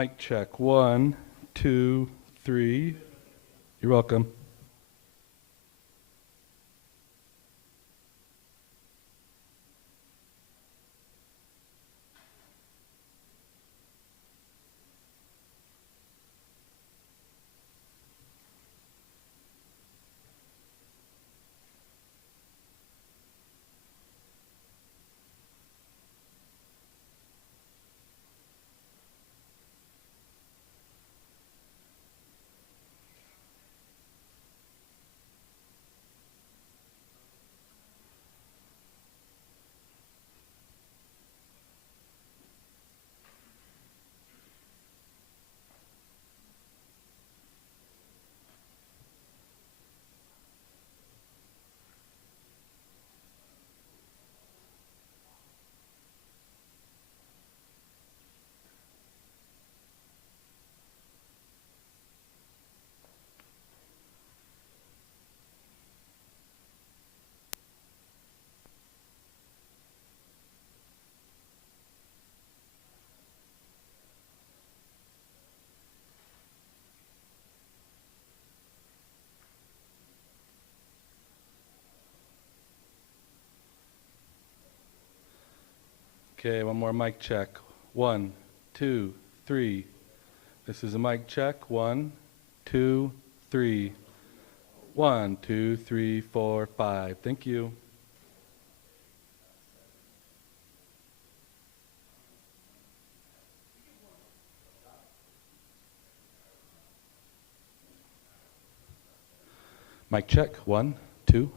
Mic check. 1, 2, 3. You're welcome. Okay, one more mic check. 1, 2, 3. This is a mic check. 1, 2, 3. 1, 2, 3, 4, 5. Thank you. Mic check. 1, 2.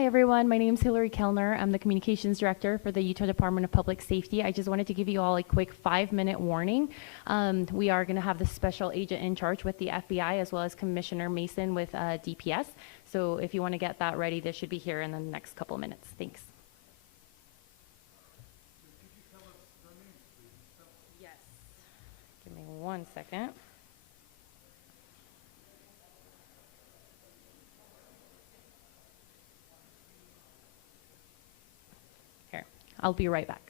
Hi everyone, my name is Hillary Kellner. I'm the Communications Director for the Utah Department of Public Safety. I just wanted to give you all a quick 5-minute warning. We are going to have the special agent in charge with the FBI as well as Commissioner Mason with DPS. So if you want to get that ready, this should be here in the next couple of minutes. Thanks. Yes. Give me 1 second. Here, I'll be right back.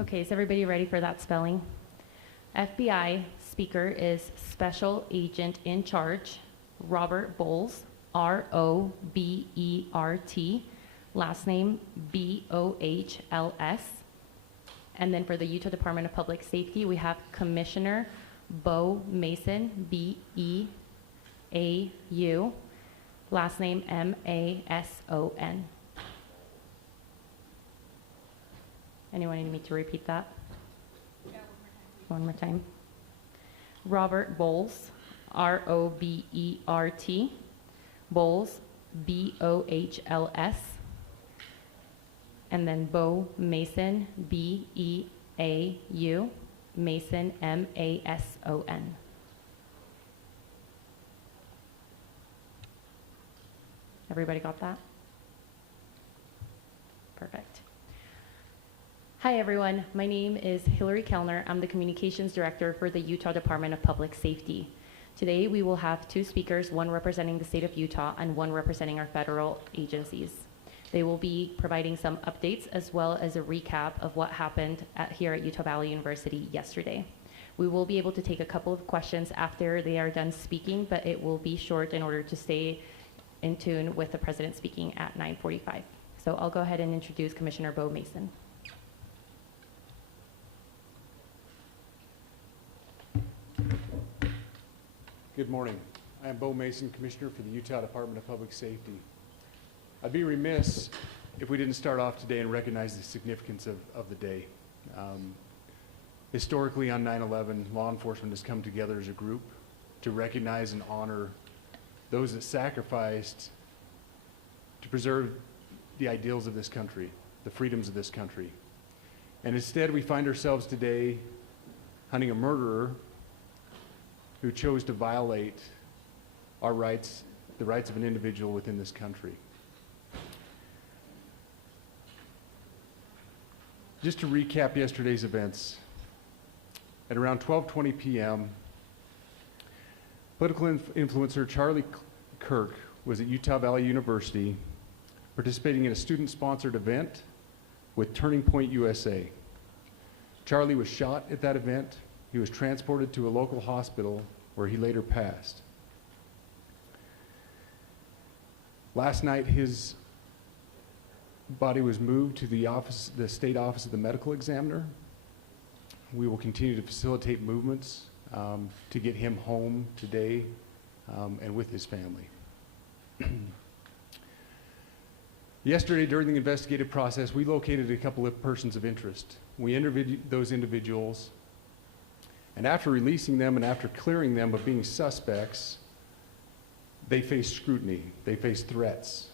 Okay, is everybody ready for that spelling? FBI speaker is Special Agent in Charge, Robert Bowles, R-O-B-E-R-T, last name B-O-H-L-S. And then for the Utah Department of Public Safety, we have Commissioner Bo Mason, B-E-A-U, last name M-A-S-O-N. Anyone need me to repeat that? Yeah, one more time. Robert Bowles, R-O-B-E-R-T, Bowles, B-O-H-L-S, and then Bo Mason, B-E-A-U, Mason, M-A-S-O-N. Everybody got that? Perfect. Hi everyone, my name is Hillary Kellner. I'm the Communications Director for the Utah Department of Public Safety. Today we will have 2 speakers, one representing the state of Utah and one representing our federal agencies. They will be providing some updates as well as a recap of what happened here at Utah Valley University yesterday. We will be able to take a couple of questions after they are done speaking, but it will be short in order to stay in tune with the president speaking at 9:45. So I'll go ahead and introduce Commissioner Bo Mason. Good morning. I am Bo Mason, Commissioner for the Utah Department of Public Safety. I'd be remiss if we didn't start off today and recognize the significance of the day. Historically on 9/11, law enforcement has come together as a group to recognize and honor those that sacrificed to preserve the ideals of this country, the freedoms of this country. And instead, we find ourselves today hunting a murderer who chose to violate our rights, the rights of an individual within this country. Just to recap yesterday's events, at around 12:20 p.m., political influencer Charlie Kirk was at Utah Valley University participating in a student-sponsored event with Turning Point USA. Charlie was shot at that event. He was transported to a local hospital where he later passed. Last night, his body was moved to the state office of the medical examiner. We will continue to facilitate movements to get him home today and with his family. Yesterday, during the investigative process, we located a couple of persons of interest. We interviewed those individuals, and after releasing them and after clearing them of being suspects, they faced scrutiny, they faced threats.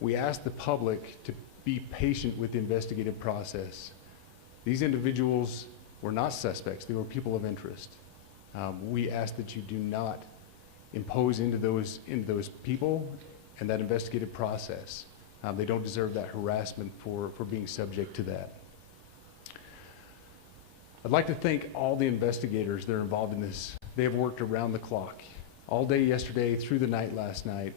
We asked the public to be patient with the investigative process. These individuals were not suspects, they were people of interest. We ask that you do not impose into those people and that investigative process. They don't deserve that harassment for being subject to that. I'd like to thank all the investigators that are involved in this. They have worked around the clock. All day yesterday, through the night last night.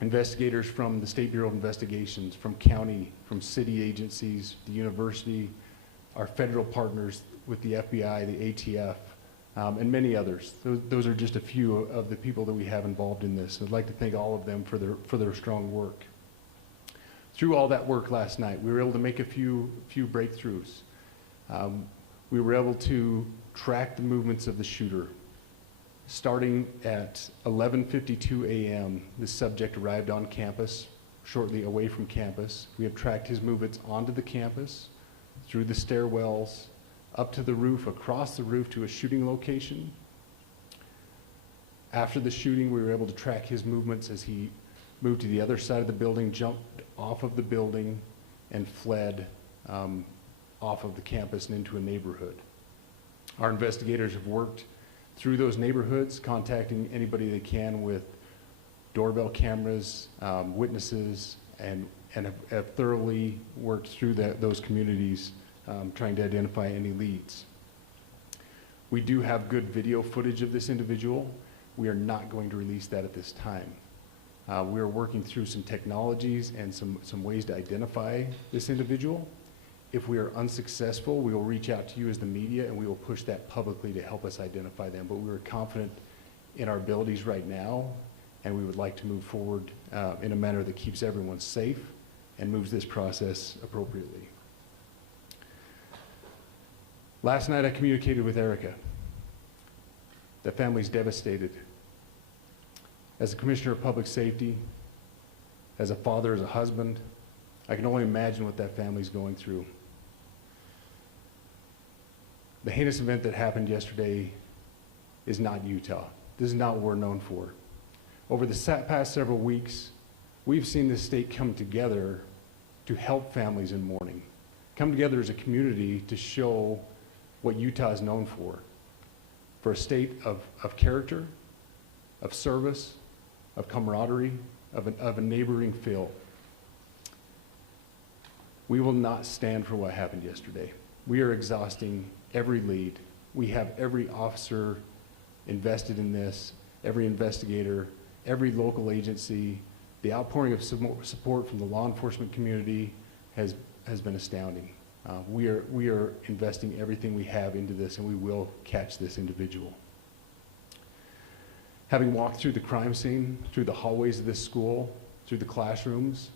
Investigators from the State Bureau of Investigations, from county, from city agencies, the university, our federal partners with the FBI, the ATF, and many others. Those are just a few of the people that we have involved in this. I'd like to thank all of them for their strong work. Through all that work last night, we were able to make a few breakthroughs. We were able to track the movements of the shooter. Starting at 11:52 a.m., the subject arrived on campus, shortly away from campus. We have tracked his movements onto the campus, through the stairwells, up to the roof, across the roof to a shooting location. After the shooting, we were able to track his movements as he moved to the other side of the building, jumped off of the building, and fled off of the campus and into a neighborhood. Our investigators have worked through those neighborhoods, contacting anybody they can with doorbell cameras, witnesses, and have thoroughly worked through those communities, trying to identify any leads. We do have good video footage of this individual. We are not going to release that at this time. We are working through some technologies and some ways to identify this individual. If we are unsuccessful, we will reach out to you as the media and we will push that publicly to help us identify them. But we are confident in our abilities right now, and we would like to move forward in a manner that keeps everyone safe and moves this process appropriately. Last night I communicated with Erica. The family's devastated. As a commissioner of public safety, as a father, as a husband, I can only imagine what that family's going through. The heinous event that happened yesterday is not Utah. This is not what we're known for. Over the past several weeks, we've seen this state come together to help families in mourning, come together as a community to show what Utah is known for a state of character, of service, of camaraderie, of a neighboring feel. We will not stand for what happened yesterday. We are exhausting every lead. We have every officer invested in this, every investigator, every local agency. The outpouring of support from the law enforcement community has been astounding. We are investing everything we have into this, and we will catch this individual. Having walked through the crime scene, through the hallways of this school, through the classrooms,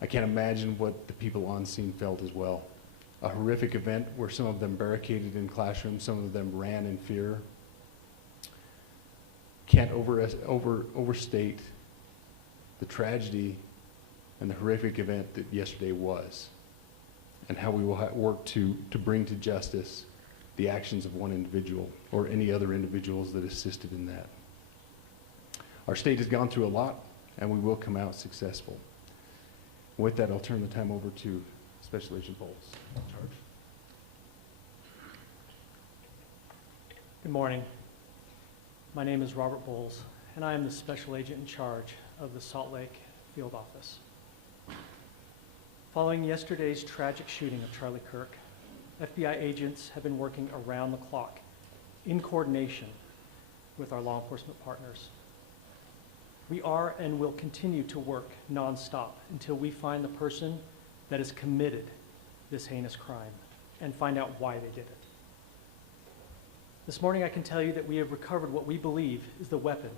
I can't imagine what the people on scene felt as well. A horrific event where some of them barricaded in classrooms, some of them ran in fear. Can't overstate the tragedy and the horrific event that yesterday was, and how we will work to bring to justice the actions of one individual or any other individuals that assisted in that. Our state has gone through a lot, and we will come out successful. With that, I'll turn the time over to Special Agent Bowles. Charge. Good morning. My name is Robert Bowles, and I am the Special Agent in charge of the Salt Lake Field Office. Following yesterday's tragic shooting of Charlie Kirk, FBI agents have been working around the clock in coordination with our law enforcement partners. We are and will continue to work nonstop until we find the person that has committed this heinous crime and find out why they did it. This morning I can tell you that we have recovered what we believe is the weapon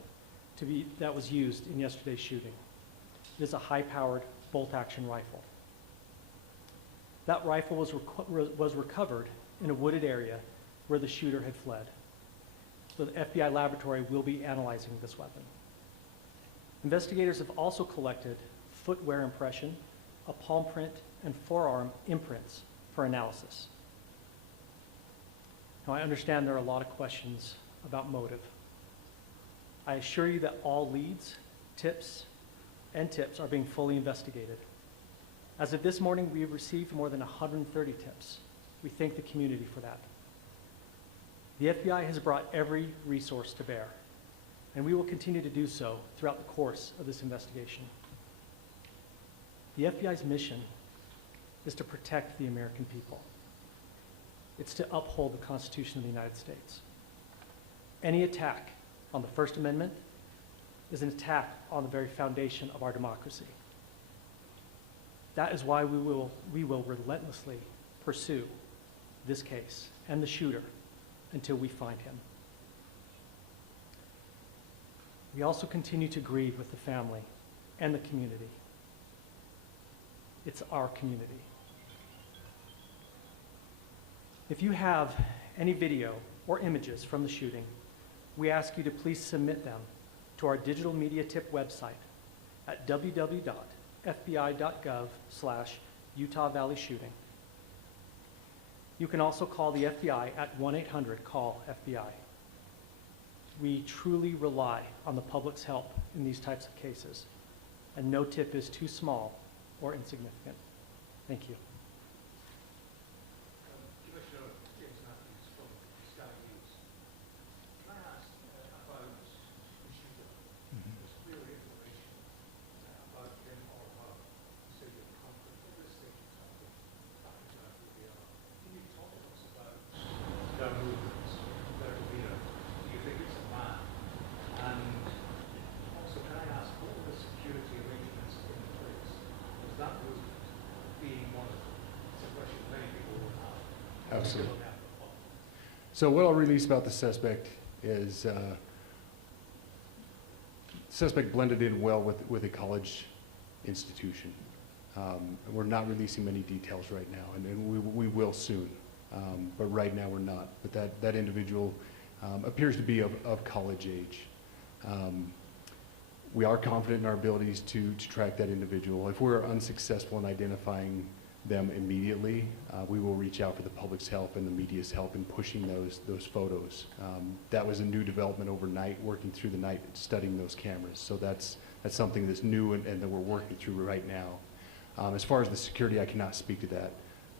that was used in yesterday's shooting. It is a high-powered bolt-action rifle. That rifle was recovered in a wooded area where the shooter had fled. So the FBI laboratory will be analyzing this weapon. Investigators have also collected footwear impression, a palm print, and forearm imprints for analysis. Now, I understand there are a lot of questions about motive. I assure you that all leads, tips are being fully investigated. As of this morning, we have received more than 130 tips. We thank the community for that. The FBI has brought every resource to bear, and we will continue to do so throughout the course of this investigation. The FBI's mission is to protect the American people. It's to uphold the Constitution of the United States. Any attack on the First Amendment is an attack on the very foundation of our democracy. That is why we will relentlessly pursue this case and the shooter until we find him. We also continue to grieve with the family and the community. It's our community. If you have any video or images from the shooting, we ask you to please submit them to our digital media tip website at www.fbi.gov/Utah Valley Shooting. You can also call the FBI at 1-800-CALL-FBI. We truly rely on the public's help in these types of cases, and no tip is too small or insignificant. Thank you. Absolutely. So what I'll release about the suspect is suspect blended in well with a college institution. We're not releasing many details right now, and we will soon, but right now we're not. But that individual appears to be of college age. We are confident in our abilities to track that individual. If we're unsuccessful in identifying them immediately, we will reach out for the public's help and the media's help in pushing those photos. That was a new development overnight, working through the night, studying those cameras. So that's something that's new and that we're working through right now. As far as the security, I cannot speak to that.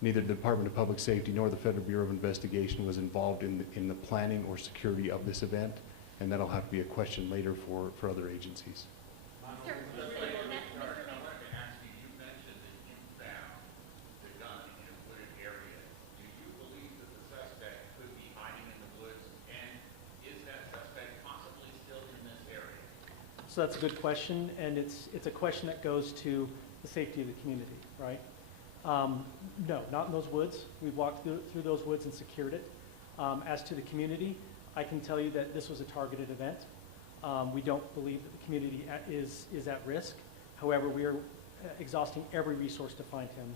Neither the Department of Public Safety nor the Federal Bureau of Investigation was involved in the planning or security of this event, and that'll have to be a question later for other agencies. So that's a good question, and it's a question that goes to the safety of the community, right? No, not in those woods. We've walked through those woods and secured it. As to the community, I can tell you that this was a targeted event. We don't believe that the community is at risk. However, we are exhausting every resource to find him,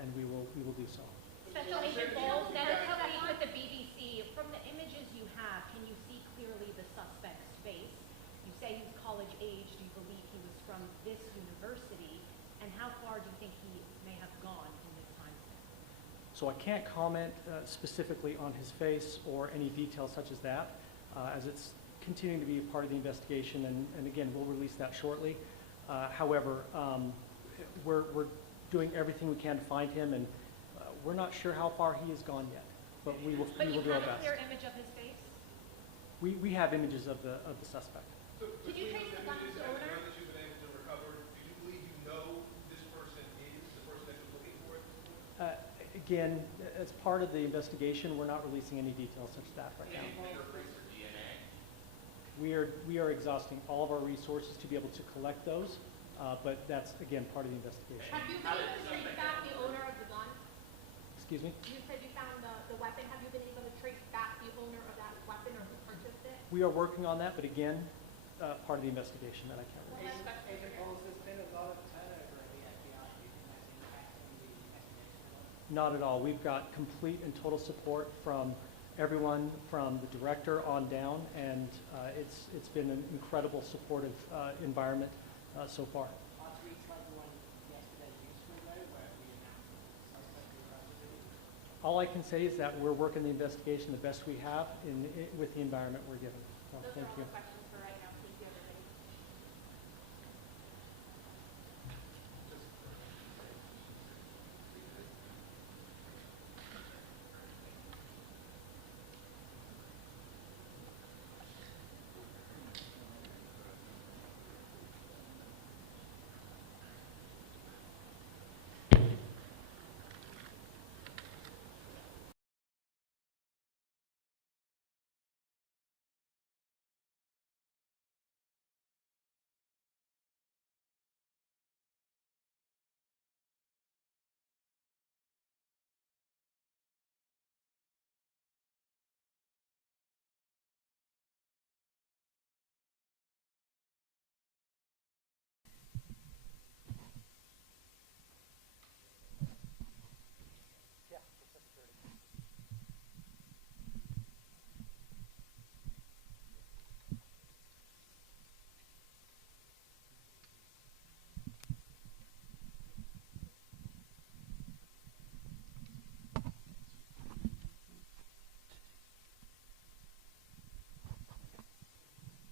and we will do so. Special Agent Bowles, that is coming with the BBC. From the images you have, can you see clearly the suspect's face? You say he's college age. Do you believe he was from this university? And how far do you think he may have gone in this time span? So I can't comment specifically on his face or any details such as that, as it's continuing to be a part of the investigation, and again, we'll release that shortly. However, we're doing everything we can to find him, and we're not sure how far he has gone yet, but we will But you do our have a best. clear image of his face? We have images of the suspect. Did you trace the gun's owner? Now that you've been able to recover, do you believe you know this person is the person that you're looking for? Again, as part of the investigation, we're not releasing any details such as that right now. Fingerprints or DNA? We are exhausting all of our resources to be able to collect those, but that's, again, part of the investigation. Have you been able to trace back the owner of the gun? Excuse me? You said you found the weapon. Have you been able to trace back the owner of that weapon or who purchased it? We are working on that, but again, part of the investigation that I can't release. Agent Bowles, there's been a lot of turnover in the FBI. Do you think that's impacting the investigation? Not at all. We've got complete and total support from everyone, from the director on down, and it's been an incredible supportive environment so far. Our tweets like the one yesterday useful though, where we announced the suspect we were after. All I can say is that we're working the investigation the best we have with the environment we're given. So, Those thank are all you. the questions for right now. Thank you, everybody.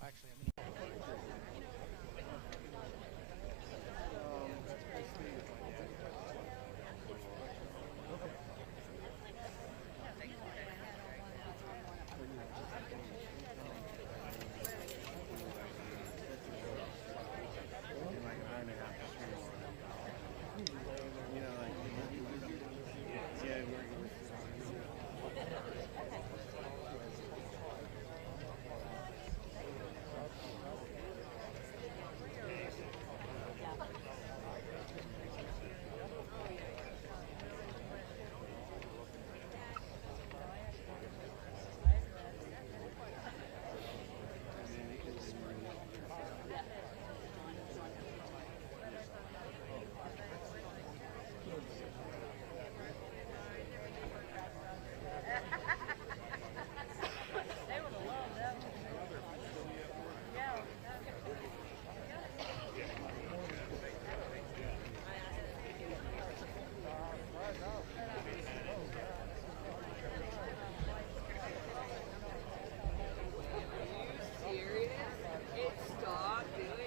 Actually, I'm